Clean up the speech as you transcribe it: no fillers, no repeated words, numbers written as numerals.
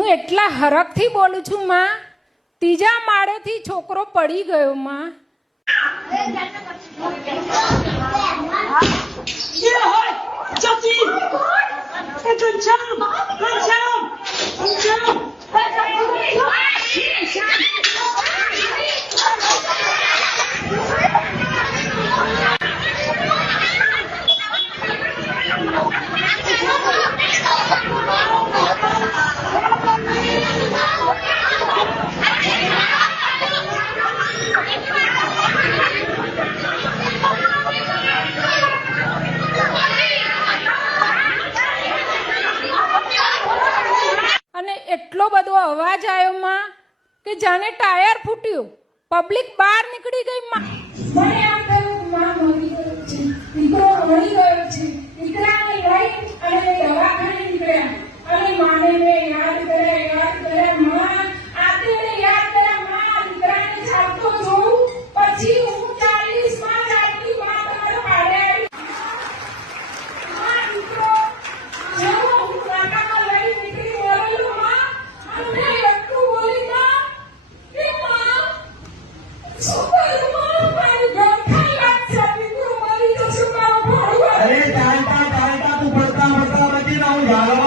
હું એટલા હરખથી બોલું છું માં, ત્રીજા માળેથી છોકરો પડી ગયો માં. અને એટલો બધો અવાજ આવ્યો માં કે જાણે ટાયર ફૂટ્યું. પબ્લિક બહાર નીકળી ગઈ માં. મને આમ થયું માં મરી ગયો છે, દીકરો મરી ગયો છે. દીકરાને લઈ અને દવાખાને નીકળ્યા અને માને મેં યાદ કર્યા માં. આતે યાદ કર્યા માં, દીકરાને ચાલતો જોઉં પછી હું 40 માં ચાલતી માં તમારા પાડે આવી. માં દીકરો જેવો હું કાકામાં લઈ નીકળી બોલેલો માં, અને એટલું બોલી માં કે માં શું કરું માં, મારી ગંઠાઈ લાગશે, દીકરો મરી જશે મારો ભાડું. અરે ટાટા તું પડતા બચી ના હું ઝાલા